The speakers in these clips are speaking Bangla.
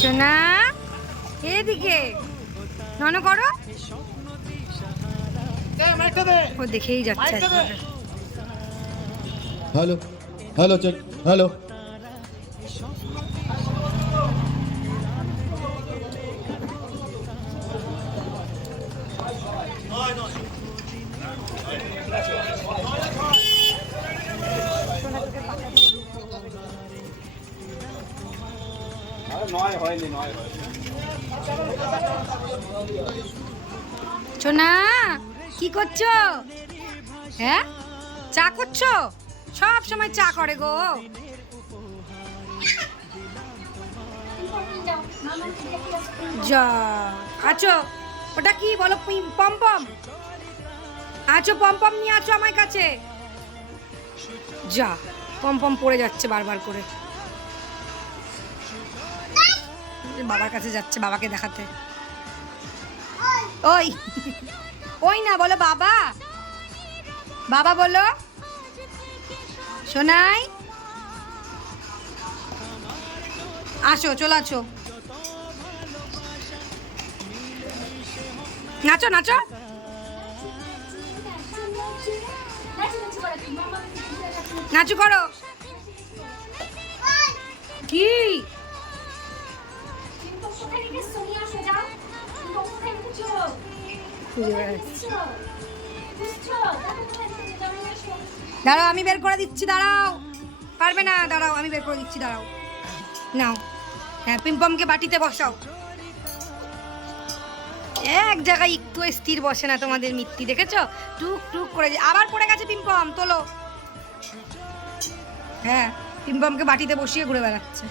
সোনা এদিকে নন করো, ও দেখেই যাচ্ছে। Hello hello check hello. সোনা কি করছো? হ্যাঁ চা করছো? সব সময় চা করে গো। যা আছো, ওটা কি বলো? পমপম আছো? পমপম নিয়ে আছো আমার কাছে। যা পমপম পড়ে যাচ্ছে বারবার করে। বাবার কাছে যাচ্ছে বাবাকে দেখাতে। ওই ওই না, বলো বাবা, বাবা বলো। সোনাই আসো, চলে আছো, নাচো নাচো। নাচু করো। কি দাঁড়াও আমি বের করে দিচ্ছি, দাঁড়াও। পারবে না, দাঁড়াও আমি বের করে দিচ্ছি, দাঁড়াও। নাও, হ্যাঁ পিম্পমকে বাটিতে বসাও। এক জায়গায় একটু স্থির বসে না তোমাদের মিত্তি, দেখেছো? টুক টুক করে আবার পড়ে গেছে পিম্পম, তোলো। হ্যাঁ পিম্পমকে বাটিতে বসিয়ে ঘুরে বেড়াচ্ছে।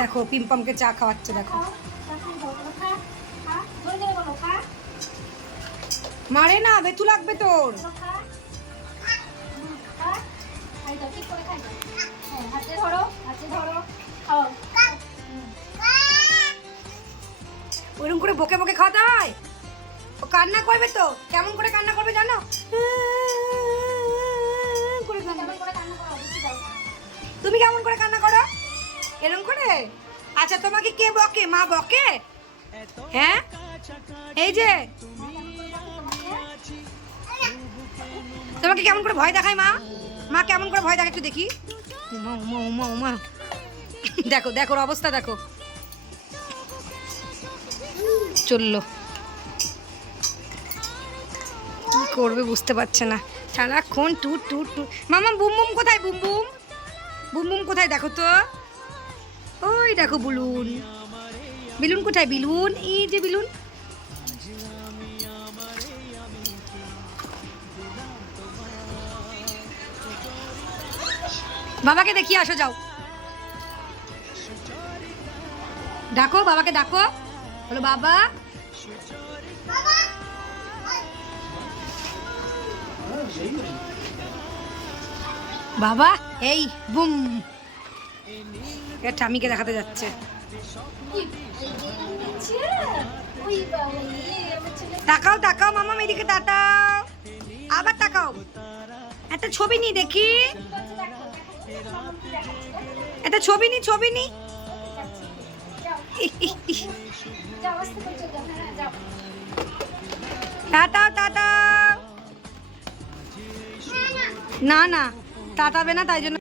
দেখো পিম্পমকে চা খাওয়াচ্ছে, দেখো। মারে না, বেতু লাগবে তোর। ওইরকম করে বকে বকে খাওয়াতে হয়? ও কান্না করবে তো, কেমন করে কান্না করবে জানো? তুমি কেমন করে কান্না করো? এরকম করে? আচ্ছা তোমাকে কে বকে? মা বকে? হ্যাঁ এই যে তোমাকে কেমন করে ভয় দেখায় মা? মা কেমন করে ভয় দেখায় একটু দেখি। উমা উমা উমা উমা, দেখো দেখো ওর অবস্থা দেখো। চললো, কি করবে বুঝতে পারছে না, সারাক্ষণ টুট টুট টুট। মামা বুম বুম কোথায়? বুম বুম বুম বুম কোথায় দেখো তো? ওই দেখো বুলুন, বিলুন কোথায়? বিলুন, এই যে বিলুন। বাবাকে দেখিয়ে আসো, যাও ডাকো বাবাকে, ডাকো, বলো বাবা। বাবা এই বুম, ঠামিকে দেখাতে যাচ্ছে। তাকাও তাকাও মামা, এদিকে তাকাও, আবার তাকাও। একটা ছবি নি দেখি, একটা ছবি নি, ছবি নি। তাতাও তাতাও। না না তাতাবে না, তাই জন্য